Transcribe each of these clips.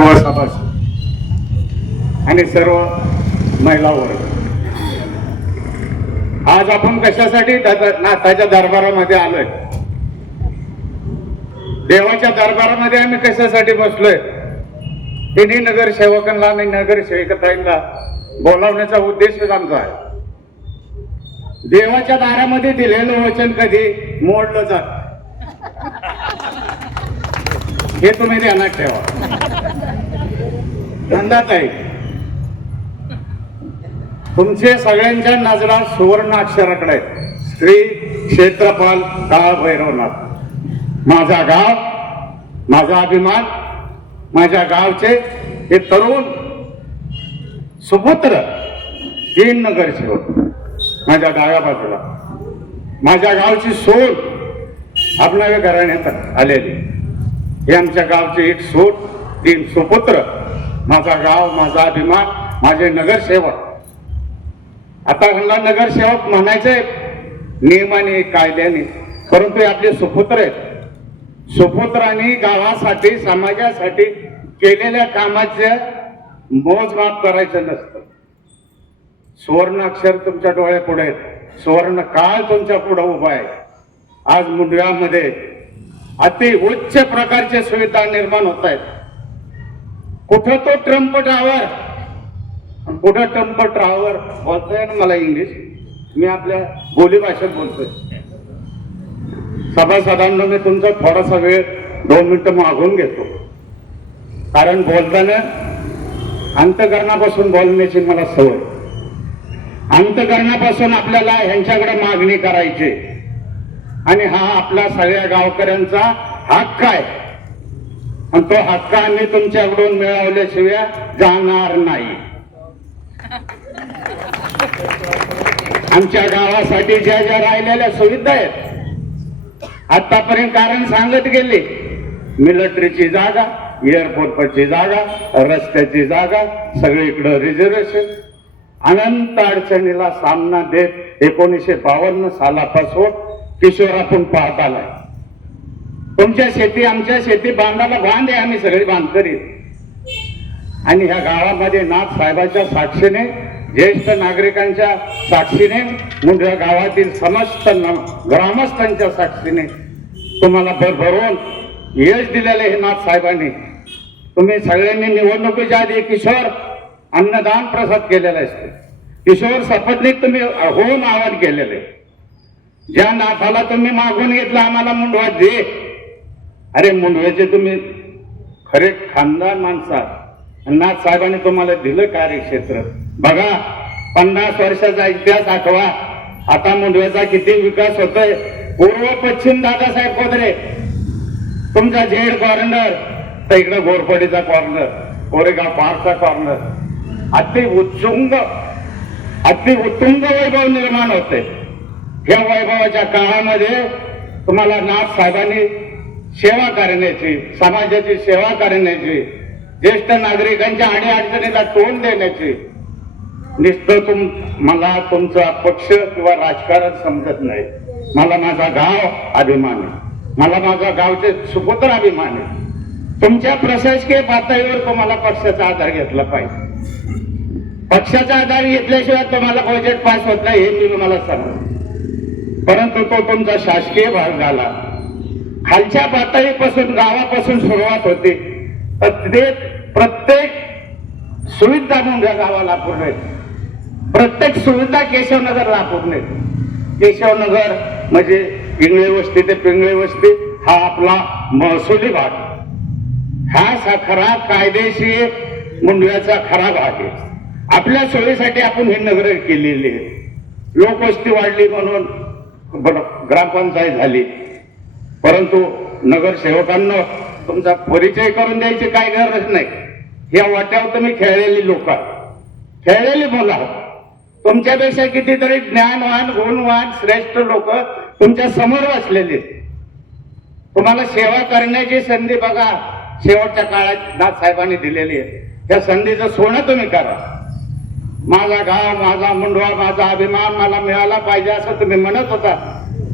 सर्व सभासद आणि सर्व महिला वर्ग, आज आपण कशासाठी नाथाच्या दरबारामध्ये आलोय? देवाच्या दरबारामध्ये आम्ही कशासाठी बसलोय? तिन्ही नगरसेवकांना आणि नगरसेविकांना बोलावण्याचा उद्देश आमचा आहे. देवाच्या दारामध्ये दिलेलं वचन कधी मोडलं जात हे तुम्ही ध्यानात ठेवा. नंदाताई, तुमचे सगळ्यांच्या नजरा सुवर्ण अक्षराकडे आहेत. श्री क्षेत्रपाल काळ भैरवनाथ, माझा गाव, माझा अभिमान, माझ्या गावचे हे तरुण सुपुत्र 3 नगरसेवक माझ्या डाव्या बाजूला, माझ्या गावची सोड आपल्या घराण्यात आलेली, हे आमच्या गावचे एक सोड, 3 सुपुत्र, माझा गाव, माझा अभिमान, माझे नगरसेवक. आता ह्यांना नगरसेवक म्हणायचे नियमाने, कायद्याने, परंतु हे आपले सुपुत्र आहेत. सुपुत्रांनी गावासाठी, समाजासाठी केलेल्या कामाचे मोजमाप करायचं नसतं. सुवर्ण अक्षर तुमच्या डोळ्यापुढे आहेत, सुवर्ण काळ तुमच्या पुढे उभा आहे. आज मुंडव्यामध्ये अति उच्च प्रकारच्या सुविधा निर्माण होत आहेत. कुठं तो ट्रम्प टावर, कुठं ट्रम्प टावर बोलतोय ना, मला इंग्लिश, मी आपल्या बोलीभाषेत बोलतोय. सभासदांना मी तुमचा थोडासा वेळ 2 मिनिटं मागून घेतो, कारण बोलताना अंतकरणापासून बोलण्याची मला सवय. अंतकरणापासून आपल्याला ह्यांच्याकडे मागणी करायची, आणि हा आपला सगळ्या गावकऱ्यांचा हक्क आहे, आणि तो हक्क आम्ही तुमच्याकडून मिळवल्याशिवाय जाणार नाही. आमच्या गावासाठी ज्या ज्या राहिलेल्या सुविधा आहेत आतापर्यंत कारण सांगत गेले, मिलिटरीची जागा, एअरपोर्टची जागा, रस्त्याची जागा, सगळीकडे रिझर्वेशन, अनंत अडचणीला सामना देत 1952 सालापासून किशोर आपण पाहत आलाय. तुमच्या शेती, आमच्या शेती बांधाला बांध आहे, आम्ही सगळे बांधकरी. आणि ह्या गावामध्ये नाथ साहेबाच्या साक्षीने, ज्येष्ठ नागरिकांच्या साक्षीने, मुंडव्या गावातील समस्त ग्रामस्थांच्या साक्षीने तुम्हाला भरभरून यश दिलेले हे नाथ साहेबांनी. तुम्ही सगळ्यांनी निवडणुकीच्या आधी किशोर अन्नदान प्रसाद केलेला असते, किशोर शपथनीक तुम्ही होऊन आवाहन केलेले. ज्या नाथाला तुम्ही मागून घेतला आम्हाला मुंडवा दे, अरे मुंडव्याचे तुम्ही खरे खानदार माणसा, नाथ साहेबांनी तुम्हाला दिलं कार्यक्षेत्र. बघा, 50 वर्षाचा इतिहास आठवा, आता मुंडव्याचा किती विकास होतोय. पूर्व पश्चिम दादासाहेब कोदरे, तुमचा झेड कॉर्नर, तर इकडं घोरपडीचा कॉर्नर, कोरेगाव पारचा कॉर्नर, अति उत्तुंग वैभव निर्माण होते. ह्या वैभवाच्या काळामध्ये तुम्हाला नाथ साहेबांनी सेवा करण्याची, समाजाची सेवा करण्याची, ज्येष्ठ नागरिकांच्या अडीअडचणीला तोंड देण्याची, नुसतं मला तुमचा पक्ष किंवा राजकारण समजत नाही. मला माझा गाव अभिमान आहे, मला माझ्या गावचे सुपुत्र अभिमान आहे. तुमच्या प्रशासकीय पातळीवर तुम्हाला पक्षाचा आधार घेतला पाहिजे. पक्षाचा आधार घेतल्याशिवाय तुम्हाला बजेट पास होत नाही हे मी तुम्हाला सांगतो. परंतु तो तुमचा शासकीय भाग झाला. खालच्या पातळीपासून, गावापासून सुरुवात होती. प्रत्येक सुविधा मुंडव्या गावाला पूर्ण, प्रत्येक सुविधा केशवनगरला पूर्ण. केशवनगर म्हणजे पिंगळे वस्ती ते पिंगळे वस्ती हा आपला महसुली भाग, हा खरा कायदेशीर मुंडव्याचा खरा भाग आहे. आपल्या सोयीसाठी आपण ही नगर केलेली आहे. लोकवस्ती वाढली म्हणून ग्रामपंचायत झाली, परंतु नगरसेवकांना तुमचा परिचय करून द्यायची काय गरज नाही. या वाट्यावर तुम्ही खेळलेली लोक, खेळलेली मुलं, तुमच्यापेक्षा कितीतरी ज्ञानवान, गुणवान, श्रेष्ठ लोक तुमच्या समोर बसलेले. तुम्हाला सेवा करण्याची संधी बघा शेवटच्या काळात नाथ साहेबांनी दिलेली आहे. त्या संधीचं सोनं तुम्ही करा. माझा गाव, माझा मुंडवा, माझा अभिमान मला मिळाला पाहिजे असं तुम्ही म्हणत होता.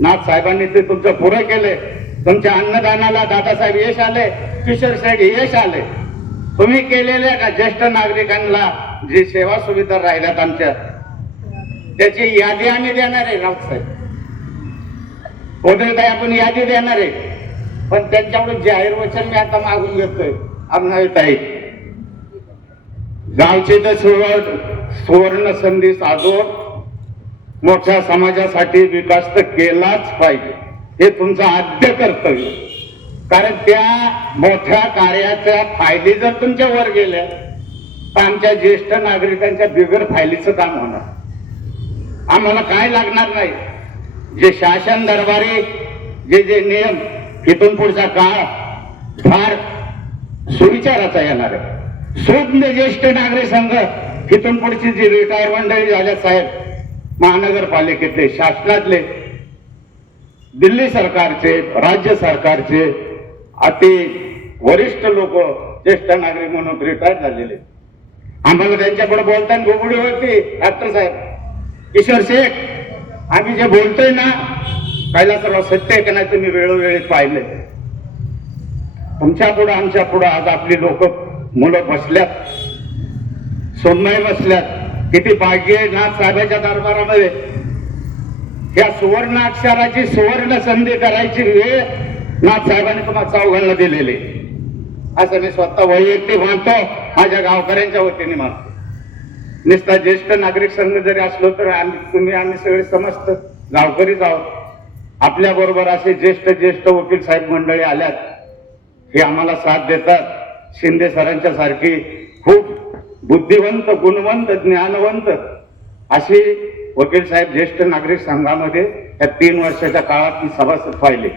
नाथ साहेबांनी ते तुमचं पुरं केले. तुमच्या अन्नदानाला दादासाहेब यश आले, किशोर साहेब यश आले. तुम्ही केलेल्या का ज्येष्ठ नागरिकांना जी सेवा सुविधा राहिल्यात आमच्या, त्याची यादी आम्ही देणार आहे राऊत साहेब. उद्या आपण यादी देणार आहे, पण त्यांच्याकडून जाहीर वचन मी आता मागून घेतोय. ताई गावची तर सुवर्ण संधी साधून मोठ्या समाजासाठी विकास तर केलाच पाहिजे, हे तुमचं आद्य कर्तव्य. कारण त्या मोठ्या कार्याच्या फायली जर तुमच्या वर गेल्या तर आमच्या ज्येष्ठ नागरिकांच्या बिगर फायलीचं काम होणार. आम्हाला काय लागणार नाही. जे शासन दरबारी जे नियम इथून पुढचा काळ फार सुविचाराचा येणार आहे. सुज्ञ ज्येष्ठ नागरिक संघ इथून पुढची जी रिटायर मंडळी झाल्या साहेब, महानगरपालिकेतले, शासनातले, दिल्ली सरकारचे, राज्य सरकारचे अति वरिष्ठ लोक ज्येष्ठ नागरिक म्हणून रिटायर झालेले, आम्हाला त्यांच्याकडे बोलताना गोगडी होती. डॉक्टर साहेब, किशोर शेख, आम्ही जे बोलतोय ना पहिला सर्व सत्य आहे का नाही तुम्ही वेळोवेळी पाहिले. तुमच्या पुढं आमच्या पुढं आज आपली लोक मुलं बसल्यात, सोनमाई बसल्यात. किती भाग्य आहे नाथ साहेबांच्या दरबारामध्ये या सुवर्ण अक्षराची सुवर्ण संधी करायची वेळ नाथ साहेबांनी तुम्हाला चौघांना दिलेली, असं मी स्वतः वैयक्तिक मानतो, माझ्या गावकऱ्यांच्या वतीने मानतो. नुसता ज्येष्ठ नागरिक संघ जरी असलो तर आम्ही सगळे समस्त गावकरीच आहोत. आपल्या बरोबर असे ज्येष्ठ वकील साहेब मंडळी आल्यात, हे आम्हाला साथ देतात. शिंदे सरांच्या सारखी खूप बुद्धिवंत, गुणवंत, ज्ञानवंत अशी वकील साहेब ज्येष्ठ नागरिक संघामध्ये या 3 वर्षाच्या काळात मी सभासद पाहिले.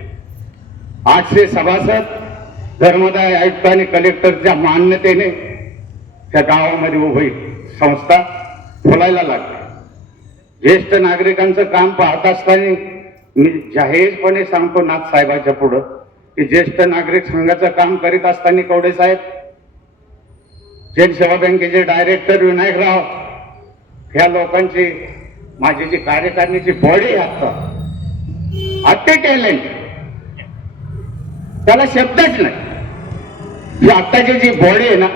800 सभासद धर्मदाय आयुक्त आणि कलेक्टरच्या मान्यतेने त्या गावामध्ये उभी संस्था फुलायला लागली. ज्येष्ठ नागरिकांचं काम पाहत असताना मी जाहीरपणे सांगतो नाथ साहेबांच्या पुढं की ज्येष्ठ नागरिक संघाचं काम करीत असताना कवडे साहेब, जन सेवा बँकेचे डायरेक्टर विनायकराव, ह्या लोकांची माझी जी कार्यकारिणीची बॉडी आता अति टॅलेंट, त्याला शब्दच नाही. ही आत्ताची जी बॉडी आहे ना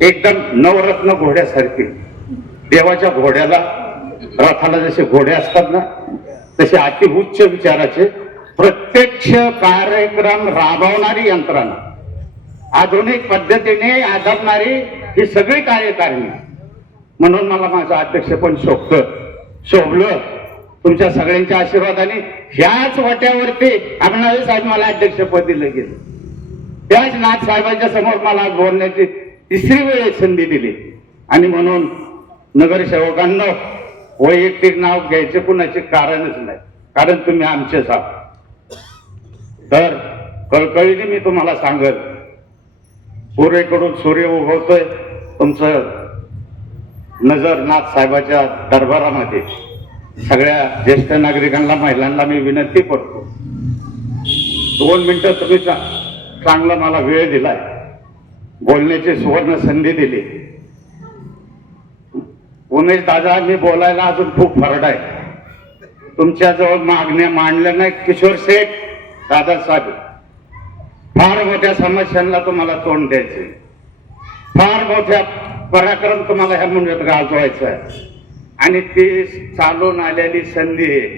एकदम नवरत्न घोड्यासारखी. देवाच्या घोड्याला, रथाला जसे घोडे असतात ना तसे अति उच्च विचाराचे प्रत्यक्ष कार्यक्रम राबवणारी यंत्रणा, आधुनिक पद्धतीने आदरणारी ही सगळी कार्यकारिणी. म्हणून मला माझं अध्यक्षपण शोभलं. तुमच्या सगळ्यांच्या आशीर्वादाने ह्याच वाट्यावरती अण्णासाहेब साहेब मला अध्यक्षपद दिलं गेलं. त्याच नाथ साहेबांच्या समोर मला बोलण्याची 3री वेळ संधी दिली. आणि म्हणून नगरसेवकांना वैयक्तिक नाव घ्यायचे कुणाचे कारणच नाही, कारण तुम्ही आमचेच आहात. तर कळकळीने मी तुम्हाला सांगत, पूर्वेकडून सूर्य उगवतोय, तुमचं नजर नाथ साहेबाच्या दरबारामध्ये. सगळ्या ज्येष्ठ नागरिकांना, महिलांना मी विनंती करतो, 2 मिनिटं तुम्ही चांगला मला वेळ दिलाय, बोलण्याची सुवर्ण संधी दिली. उमेश दादा, मी बोलायला अजून खूप फरड आहे. तुमच्याजवळ मागण्या मांडल्या नाही. किशोर शेठ, दादासाहेब, फार मोठ्या समस्यांना तुम्हाला तोंड द्यायचे, फार मोठ्या पराक्रम तुम्हाला ह्या मुंड्यात गाजवायचा आहे. आणि ती चालून आलेली संधी आहे.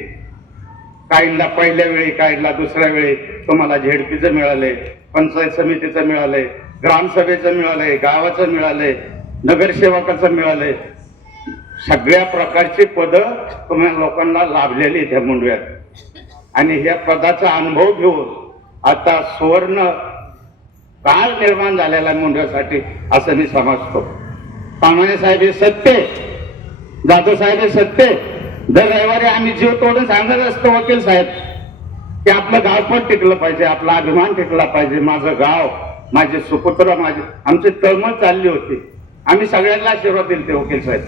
काहींना पहिल्या वेळी, काहींना दुसऱ्या वेळी तुम्हाला झेडपीचं मिळालंय, पंचायत समितीचं मिळालंय, ग्रामसभेचं मिळालंय, गावाचं मिळालंय, नगरसेवकाचं मिळालंय. सगळ्या प्रकारची पदं तुम्हाला लोकांना लाभलेली त्या मुंडव्यात. आणि ह्या पदाचा अनुभव घेऊन आता सुवर्ण काळ निर्माण झालेला मुंडव्यासाठी असं मी समजतो. सामान्य साहेब हे सत्य, जाधव साहेब हे सत्य. दर रविवारी आम्ही जीव तोडून सांगत असतो वकील साहेब की आपलं गाव पण टिकलं पाहिजे, आपला अभिमान टिकला पाहिजे. माझं गाव, माझे सुपुत्र, आमची तळमळ चालली होती. आम्ही सगळ्यांना आशीर्वाद दिले ते वकील साहेब,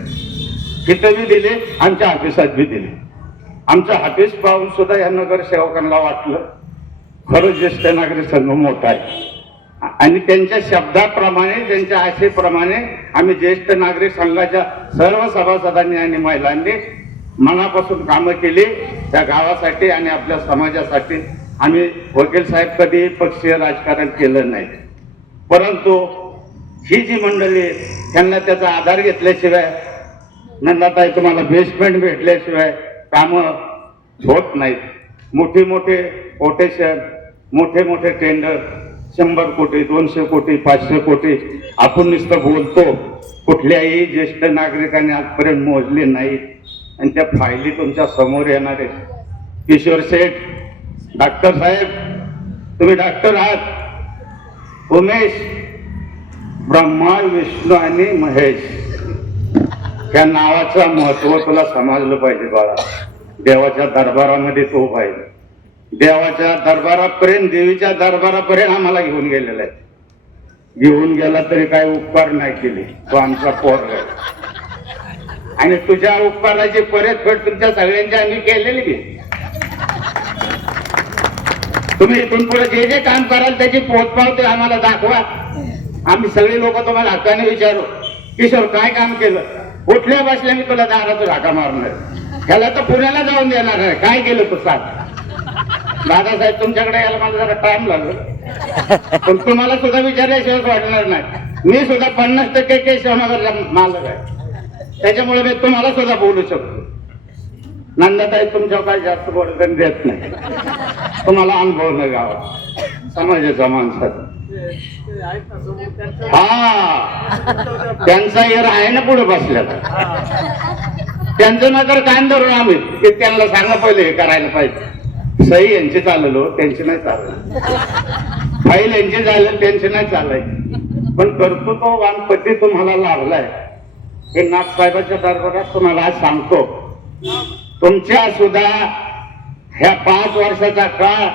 तिथं बी दिले, आमच्या ऑफिसात बी दिले. आमचं ऑफिस पाहून सुद्धा या नगरसेवकांना वाटलं खरंच ज्येष्ठ नागरिक संघ मोठा आहे. आणि त्यांच्या शब्दाप्रमाणे, त्यांच्या आशेप्रमाणे आम्ही ज्येष्ठ नागरिक संघाच्या सर्व सभासदांनी आणि महिलांनी मनापासून कामं केली त्या गावासाठी आणि आपल्या समाजासाठी. आम्ही वकील साहेब कधी पक्षीय राजकारण केलं नाही, परंतु ही जी मंडळी आहे त्यांना त्याचा आधार घेतल्याशिवाय, नंदाताई तुम्हाला बेसमेंट भेटल्याशिवाय कामं होत नाहीत. मोठे मोठे कोटेशन, मोठे मोठे टेंडर, 100 कोटी, 200 कोटी, 500 कोटी आपण नुसतं बोलतो. कुठल्याही ज्येष्ठ नागरिकांनी आजपर्यंत मोजले नाही आणि त्या फायली तुमच्या समोर येणार आहेत. किशोर शेठ, डॉक्टर साहेब, तुम्ही डॉक्टर आहात. उमेश, ब्रह्मा, विष्णू आणि महेश या नावाचं महत्व तुला समजलं पाहिजे बाळा. देवाच्या दरबारामध्ये तो पाहिजे. देवाच्या दरबारापर्यंत, देवीच्या दरबारापर्यंत आम्हाला घेऊन गेलेला आहे. घेऊन गेला तरी काय उपकार नाही केले. तो आमचा पोरगा आहे आणि तुझ्या उपकाराची परतफेड तुमच्या सगळ्यांची आम्ही केलेली आहे. तुम्ही इथून पुढे जे जे काम कराल त्याची पोचपावती आम्हाला दाखवा. आम्ही सगळे लोक तुम्हाला हक्काने विचारू, किशोर काय काम केलं, कुठल्या बसल्या मी तुला दारातून हाका मारणार. ह्याला तर पुण्याला जाऊन देणार आहे. काय केलं तू सांग. दादासाहेब तुमच्याकडे यायला मला जरा टाइम लागला, पण तुम्हाला सुद्धा विचारल्याशिवाय वाटणार नाही. मी सुद्धा 50% केशवनगरचा मालक आहे, त्याच्यामुळे मी तुम्हाला सुद्धा बोलू शकतो. नंदाताई तुमच्यावर काय जास्त बोलून देत नाही. तुम्हाला अनुभव नाही गावात समाजाचा माणसाचा. हा, त्यांचा एर आहे ना पुढे बसल्याला. त्यांचं नगर कान धरून आम्ही ते त्यांना सांगा पहिले हे करायला पाहिजे. सही यांची चाललो, त्यांची नाही चाललं. फाईल यांची चालेल, त्यांची नाही चालायची. पण कर्तृत्ववान पती तुम्हाला लाभलाय हे नाथसाहेबाच्या दरबारात तुम्हाला आज सांगतो. तुमच्या सुद्धा ह्या 5 वर्षाचा काळ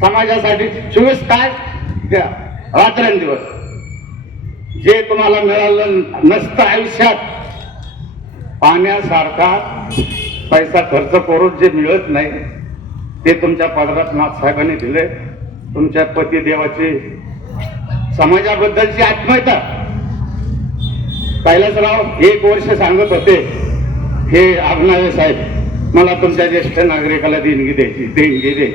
समाजासाठी 24 तास रात्रंदिवस जे तुम्हाला मिळालं नसतं आयुष्यात, पाण्यासारखा पैसा खर्च करून जे मिळत नाही ते तुमच्या पदरात नाथसाहेबांनी दिले. तुमच्या पतिदेवाची समाजाबद्दलची आत्मीयता. कैलासराव 1 वर्ष सांगत होते, हे अभिनव साहेब मला तुमच्या ज्येष्ठ नागरिकाला देणगी द्यायची, देणगी दे.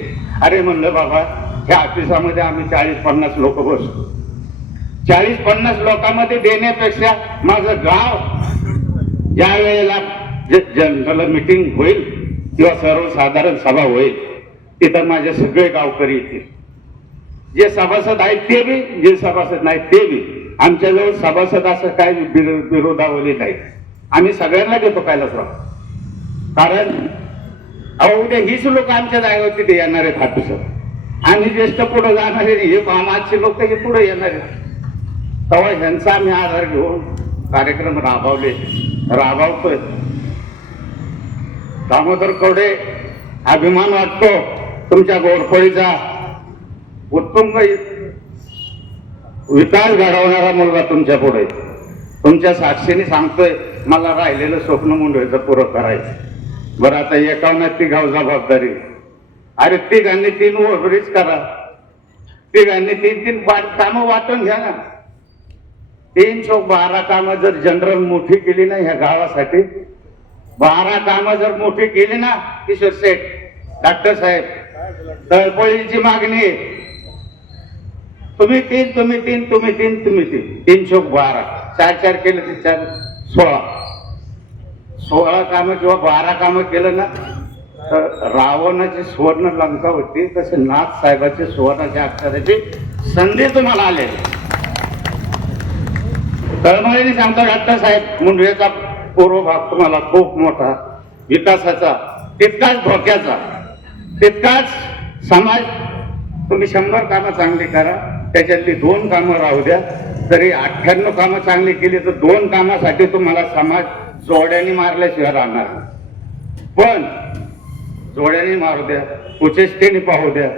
अरे म्हणलं बाबा, ह्या ऑफिसामध्ये आम्ही 40-50 लोक बसतो. 40-50 लोकांमध्ये देण्यापेक्षा माझं गाव ज्या वेळेला जनरल मीटिंग होईल किंवा सर्वसाधारण सभा होईल तिथं माझे सगळे गावकरी येतील. जे सभासद आहेत ते बी, जे सभासद नाहीत ते बी. आमच्याजवळ सभासद असं काय विरोधावली नाही. आम्ही सगळ्यांना घेतो कैलासराव. कारण अहो उद्या हीच लोक आमच्या जागेवर तिथे येणार आहेत ऑफिसात. आम्ही ज्येष्ठ पुढे जाणार आहे, हे आजचे लोक हे पुढे येणार आहेत. तेव्हा ह्यांचा आम्ही आधार घेऊन कार्यक्रम राबवतोय. दामोदर कवडे, अभिमान वाटतो तुमच्या घोरपडीचा. उत्तुंग विकास घडवणारा मुलगा तुमच्या पुढे. तुमच्या साक्षीने सांगतोय मला राहिलेलं स्वप्न मुंडवायचं पुरं करायचं. बरं आता एकावन्न तिघाव जबाबदारी. अरे तिघांनी 3 ओव्हरीच करा. तिघांनी 3-3 कामं वाटून घ्या ना. 312 कामं जर जनरल मोठी केली ना ह्या गावासाठी, 12 कामं जर मोठी केली ना किशोर शेठ, डॉक्टर साहेब, तळपळीची मागणी तुम्ही 3, तुम्ही 3, तुम्ही 3, तुम्ही 3, 312 4-4 केलं ते 4 16 कामं किंवा 12 कामं केलं ना तर रावणाची सुवर्ण लंका होती, तसे नाथ साहेबाची सुवर्णाच्या अक्षराची संधी तुम्हाला आले. तळमळीने सांगतो डॉक्टर साहेब, मुंडव्याचा पूर्व भाग तुम्हाला खूप मोठा विकासाचा, तितकाच धोक्याचा, तितकाच समाज. तुम्ही 100 कामं चांगली करा, त्याच्यातली 2 कामं राहू द्या. तरी 98 कामं चांगली केली तर 2 कामासाठी तुम्हाला समाज जोड्याने मारल्याशिवाय राहणार. पण जोड्याने मारू द्या, कुचेष्टेने पाहू द्या,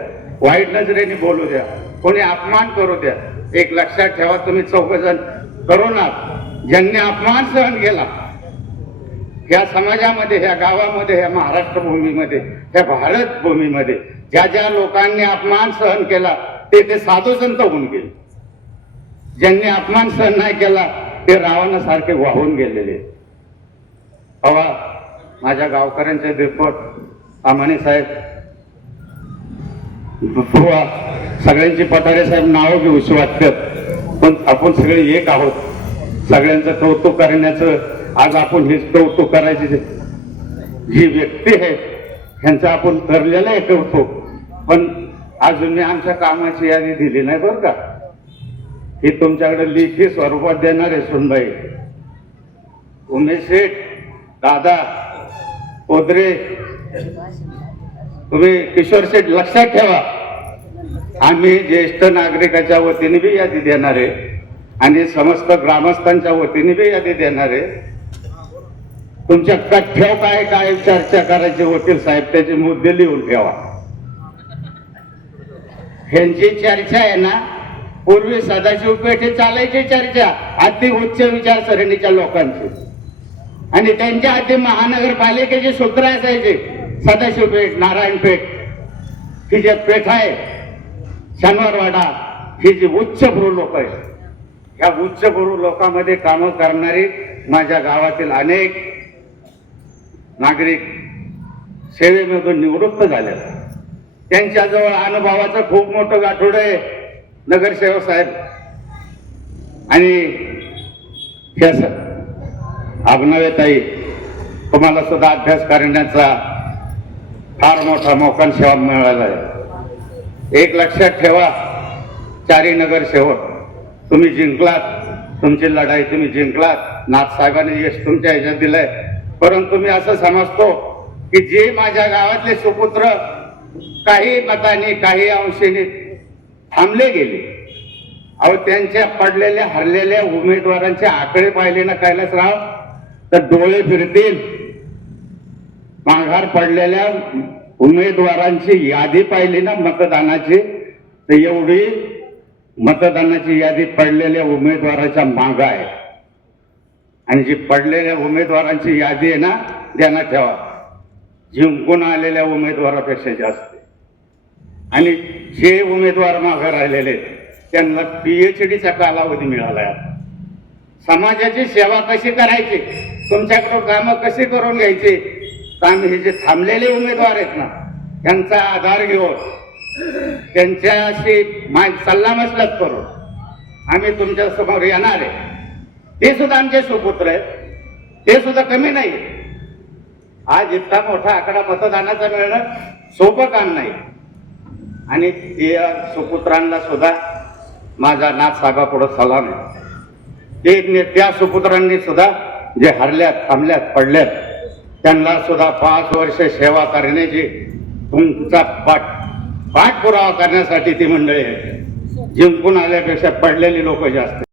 वाईट नजरेने बोलू द्या, कोणी अपमान करू द्या. एक लक्षात ठेवा, तुम्ही 4 जण तरुणात ज्यांनी अपमान सहन केला ह्या समाजामध्ये, ह्या गावामध्ये, ह्या महाराष्ट्र भूमीमध्ये, ह्या भारत भूमीमध्ये ज्या ज्या लोकांनी अपमान सहन केला ते साधू संत होऊन गेले. ज्यांनी अपमान सहन नाही केला ते रावणासारखे वाहून गेलेले. हवा माझ्या गावकऱ्यांचे देखवत आमाने साहेब, सगळ्यांची पठारे साहेब नाव घेऊशी वाटतात, पण आपण सगळे एक आहोत. सगळ्यांचं कौतुक करण्याचं आज आपण हे कौतुक करायचे जी व्यक्ती आहे ह्यांचं आपण ठरलेलं आहे कौतुक. पण अजून मी आमच्या कामाची यादी दिली नाही बरं का. ही तुमच्याकडे लेखी स्वरूपात देणार आहे सुनबाई. उमेश शेठ, दादा पोदरे, तुम्ही किशोर शेठ लक्षात ठेवा. आम्ही ज्येष्ठ नागरिकाच्या वतीने बी यादी देणार आहे आणि समस्त ग्रामस्थांच्या वतीने बी यादी देणार आहे. तुमच्या कठ्ठ्याव काय काय चर्चा करायची वकील साहेब त्याचे मुद्दे लिहून ठेवा. ह्यांची चर्चा आहे ना, पूर्वी सदाशिव पेठे चालायची चर्चा अति उच्च विचारसरणीच्या लोकांची, आणि त्यांच्या आधी महानगरपालिकेचे सूत्र असायचे. सदाशिव पेठ, नारायण पेठ ही जे पेठ आहे, शनिवारवाडा, ही जी उच्चभ्रू लोक आहेत, ह्या उच्चभ्रू लोकांमध्ये कामं करणारी माझ्या गावातील अनेक नागरिक सेवेमधून निवृत्त झाले. त्यांच्याजवळ अनुभवाचं खूप मोठं गाठोड आहे नगरसेवक साहेब. आणि अभिनवताई, तुम्हाला सुद्धा अभ्यास करण्याचा फार मोठा मोका सेवा मिळाला आहे. एक लक्षात ठेवा, चारी नगरसेवक तुम्ही जिंकलात, तुमची लढाई तुम्ही जिंकलात, नाथसाहेबांनी यश तुमच्या ह्याच्यात दिलंय. परंतु मी असं समजतो की जे माझ्या गावातले सुपुत्र काही मताने काही अंशाने थांबले गेले, अहो त्यांच्या पडलेल्या हरलेल्या उमेदवारांचे आकडे पाहिले ना कैलासराव, तर डोळे फिरतील. माघार पडलेल्या उमेदवारांची यादी पाहिली ना मतदानाची, तर एवढी मतदानाची यादी पडलेल्या उमेदवाराच्या माग आहे. आणि जी पडलेल्या उमेदवारांची यादी आहे ना, ध्यानात ठेवा, जिंकून आलेल्या उमेदवारापेक्षा जास्त. आणि जे उमेदवार मागे राहिलेले त्यांना PhDचा कालावधी मिळाला. समाजाची सेवा कशी करायची, तुमच्याकडून कामं कशी करून घ्यायची, आम्ही हे जे थांबलेले उमेदवार आहेत ना, त्यांचा आधार घेऊन त्यांच्याशी सल्लामसलत करून आम्ही तुमच्या समोर येणार आहे. ते सुद्धा आमचे सुपुत्र आहेत, ते सुद्धा कमी नाही. आज इतका मोठा आकडा मतदानाचा मिळणं सोपं काम नाही. आणि सुपुत्रांना सुद्धा माझा नाथसाहेबापुढे सलाम आहे. त्या सुपुत्रांनी सुद्धा जे हरल्यात, थांबल्यात, पडल्यात, त्यांना सुद्धा 5 वर्ष सेवा करण्याची तुमचा पाठपुरावा करण्यासाठी ती मंडळी आहे. जिंकून आल्यापेक्षा पडलेली लोक जास्त.